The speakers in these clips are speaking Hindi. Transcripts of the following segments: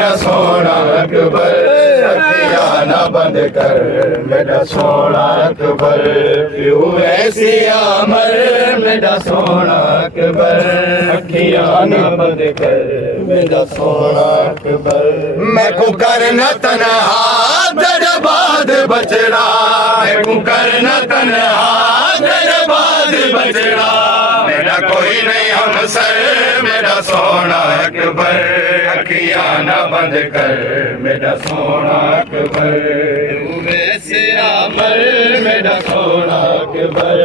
मेरा सोना अकबर, अखियां ना बंद कर मेरा सोना अकबर, क्यों ऐसी अमर मेरा सोना अकबर, अखियां ना बंद कर मेरा सोना अकबर। मैं को करना तन्हा दरबाद बचड़ा, मैं को करना तन्हा दरबाद बचड़ा, मेरा कोई नहीं हमसर मेरा सोना अकबर, अखियां ना बंद कर मेरा सोना अकबर, वैसे अमर मेरा सोना अकबर,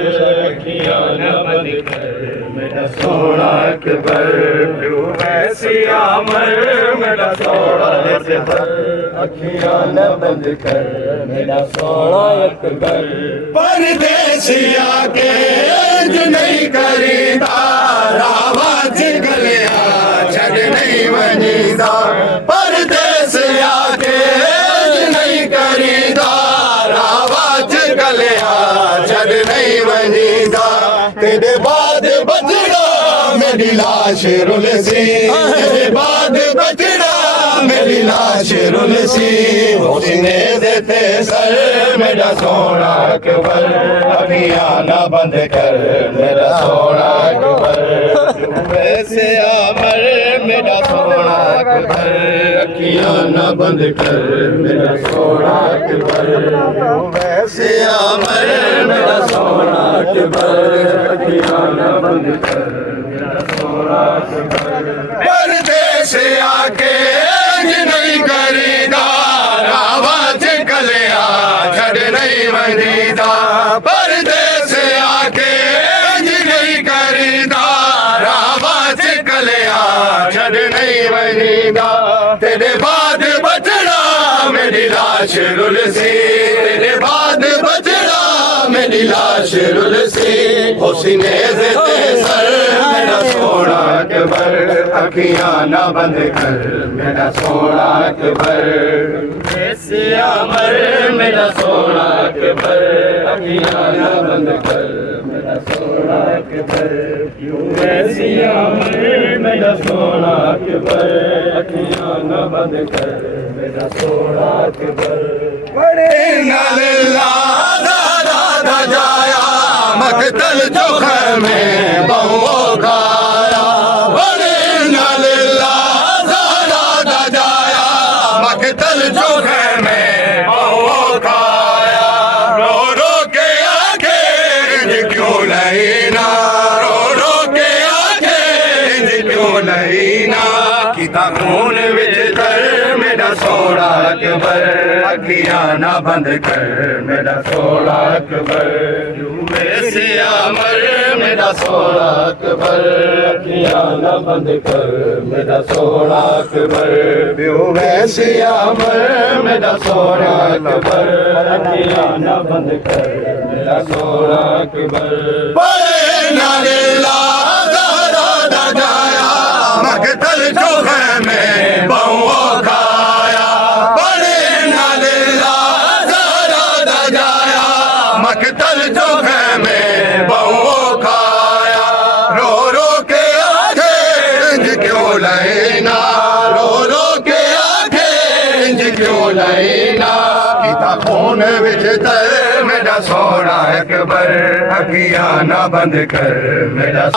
अखियां ना बंद कर मेरा सोना अकबर, वैसे अमर मेरा सोना अकबर, अखियां ना बंद कर मेरा सोना अकबर। परदेसिया के अंज नहीं करीदा, रावत गलिया छड़ नहीं वनीदा, परदेसिया के अंज नहीं करीदा, रावत गलिया छड़ नहीं वनीदा, तेरे बाद बजड़ा मेरी लाश रुलसी, तेरे बाद बजड़ा मेरी लाश रुलसी, उसने देते सर मेरा सोना अकबर, अखियां ना बंद कर मेरा सोना अकबर, वैसे अमर मेरा सोना अकबर, अखियां ना बंद कर मेरा सोना अकबर, वैसे अमर मेरा सोना अकबर, अखियां ना बंद कर मेरा सोना अकबर। परदेस आके नहीं करीदा, रावत गलिया छड़ नहीं वनीदा, परदेस आके नहीं करीदा, रावत गलिया छड़ नहीं वनीदा, तेरे बाद बजड़ा मेरी लाश रुलसी, तेरे बाद बजड़ा मेरी लाश रुलसी, उसने देते सर मेरा सोना अकबर, अखियां ना बंद कर मेरा सोना अकबर, ऐसे अमर मेरा सोना अकबर, अखियां ना बंद कर मेरा सोना अकबर, क्यों ऐसी अमर मेरा सोना अकबर, अखियां ना बंद कर मेरा सोना अकबर। बड़े नालिल्ला दादा जाया मकतल चोखर में बहुओ खाया, बड़े नालिल्ला दादा जाया मकतल चोखर में बहुओ खाया, रो रो के आके क्यों नहीं ना, रो रो के आके क्यों नहीं ना, किता खून विच कर मेरा सोना अकबर, अखियां ना बंद कर मेरा सोना अकबर, वैसे अमर मेरा सोना अकबर, अखियां ना बंद कर मेरा सोना अकबर, वैसे अमर मेरा सोना अकबर, अखियां ना बंद कर मेरा सोना अकबर। बड़े नालिल्ला दादा जाया मकतल चोखे में बहुओ खाया, बड़े नालिल्ला दादा जाया मकतल चोखे में बहुओ खाया, रो रो के आखे क्यों लेना, रो रो के आखे क्यों लेना, किता खून विच तर मेरा सोना अकबर, अखियां ना बंद कर मेरा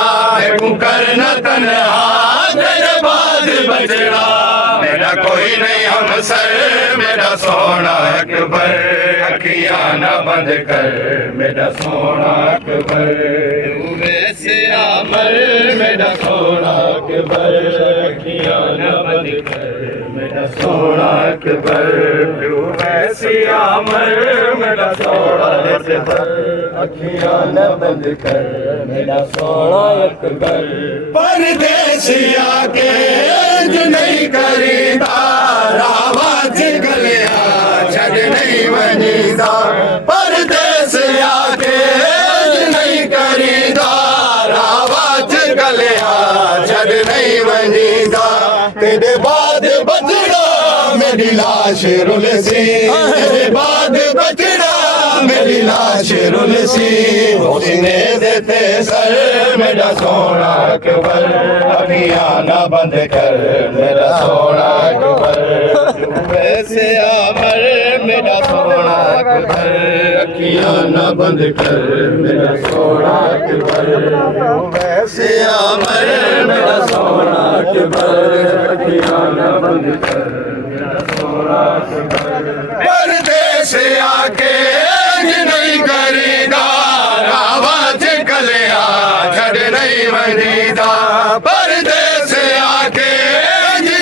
तू करना तन्हा दरबाद बजड़ा, मेरा कोई नहीं हमसर मेरा सोना अकबर, अखियां ना बंद कर मेरा सोना अकबर, वैसे अमर मेरा सोना अकबर, अखियां ना बंद कर मेरा सोना अकबर, वैसे अमर मेरा सोना अकबर, अखियां ना बंद कर मेरा सोना अकबर। परदेसिया के अंज नहीं करीदा, रावत गलिया छड़ नहीं वनीदा, परदेसिया के अंज नहीं करीदा, रावत गलिया छड़ नहीं वनीदा, तेरे बाद बजड़ा मेरी लाश रुलसी, तेरे बाद बजड़ा मेरी लाश रुलसी, उसने देते सर मेरा सोना अकबर, अखियां ना बंद कर मेरा सोना अकबर, वैसे अमर मेरा सोना अकबर अखियां ना बंद कर मेरा सोना अकबर वैसे अमर मेरा सोना अकबर अखियां ना बंद कर मेरा सोना अकबर परदेस आके नहीं करीदा आवाज कलिया छड़ नहीं वनीदा परदेस आके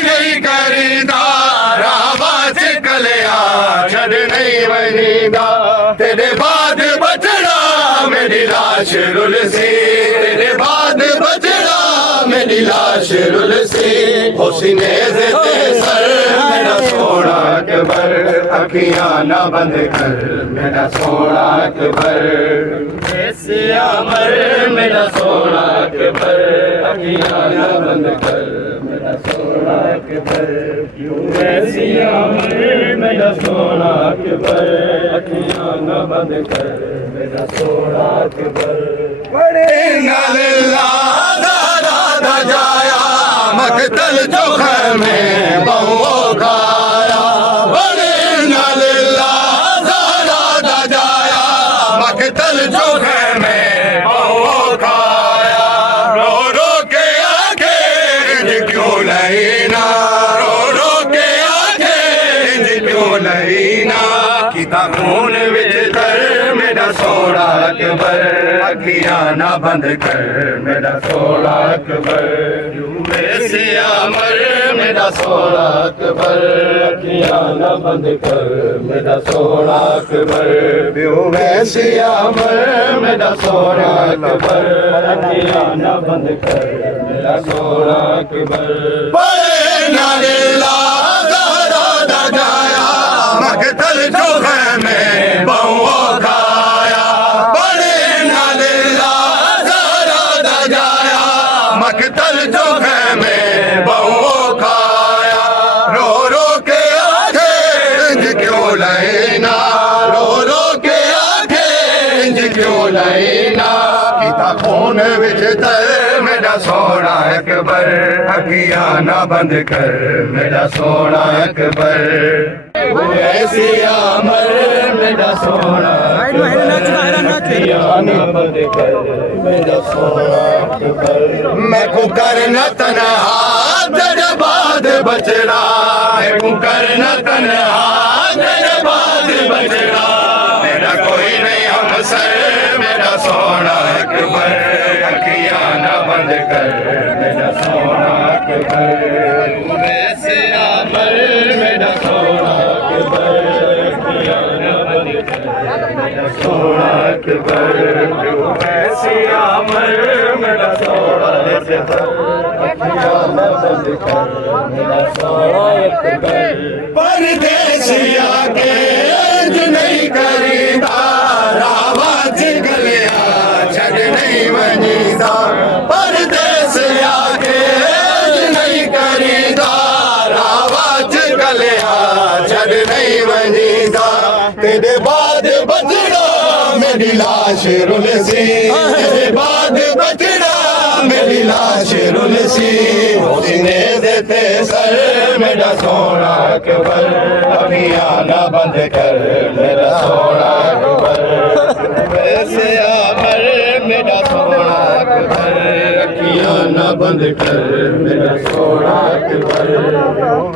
नहीं करीदा आवाज कलिया छड़ नहीं वनीदा तेरे बाद बचड़ा मेरी लाश रुलसी तेरे बाद बचड़ा मेरी लाश रुलसी हुस्ने से सर मेरा सोना अकबर अखियां ना बंद कर मेरा सोना अकबर वैसे अमर मेरा सोना अकबर अखियां ना बंद कर मेरा सोना अकबर वैसे अमर मेरा सोना अकबर अखियां ना बंद कर मेरा सोना अकबर बड़े नाला दादा जाया मकतल चोखर में बहु खाया बड़े नाला दादा जाया मकतल चोखर में बहु खाया रो रो के आके क्यों नहीं ना रो रो के आके क्यों नहीं ना किता खून विच कर मेरा सोना अकबर अखियां ना बंद कर मेरा सोना अकबर वैसे अमर मेरा सोना अकबर अखियां ना बंद कर मेरा सोना अकबर वैसे अमर मेरा सोना अकबर अखियां ना बंद कर मेरा सोना अकबर बड़े नाला दादा जाया मकतल चोखे में बहु खाया बड़े नाला दादा जाया मकतल चोखे में बहु खाया रो रो के आंखें क्यों लेना रो रो के आंखें क्यों लेना किता खून विच तर मेरा सोना अकबर अखियां ना बंद कर मेरा सोना अकबर वैसे अमर मेरा सोना अखियां ना बंद कर मेरा सोना अकबर मैं को करना तन्हा तेरे बाद बचड़ा मैं को करना तन्हा तेरे बाद बचड़ा मेरा कोई नहीं हमसर मेरा सोना अकबर अखियां ना बंद कर मेरा सोना अकबर वैसे अमर मेरा सोना अकबर अखियां ना बंद कर मेरा सोना अकबर वैसे अमर मेरा सोना अकबर अखियां ना बंद कर मेरा सोना अकबर परदेसिया के नहीं करीदा आवाज गलिया छड़ नहीं वनीदा परदेस आके नहीं करीदा आवाज गलिया छड़ नहीं वनीदा तेरे बाद बचड़ा मेरी लाश रुलसी तेरे बाद बचड़ा मेरी लाश रुलसी हुस्ने देते सर मेरा सोना अकबर अखियां ना बंद कर मेरा सोना अकबर वैसे अमर मेरा सोना अकबर अखियां ना बंद कर मेरा सोना अकबर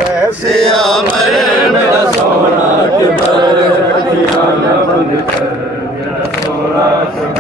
वैसे अमर मेरा सोना अकबर अखियां ना बंद कर मेरा सोना अकबर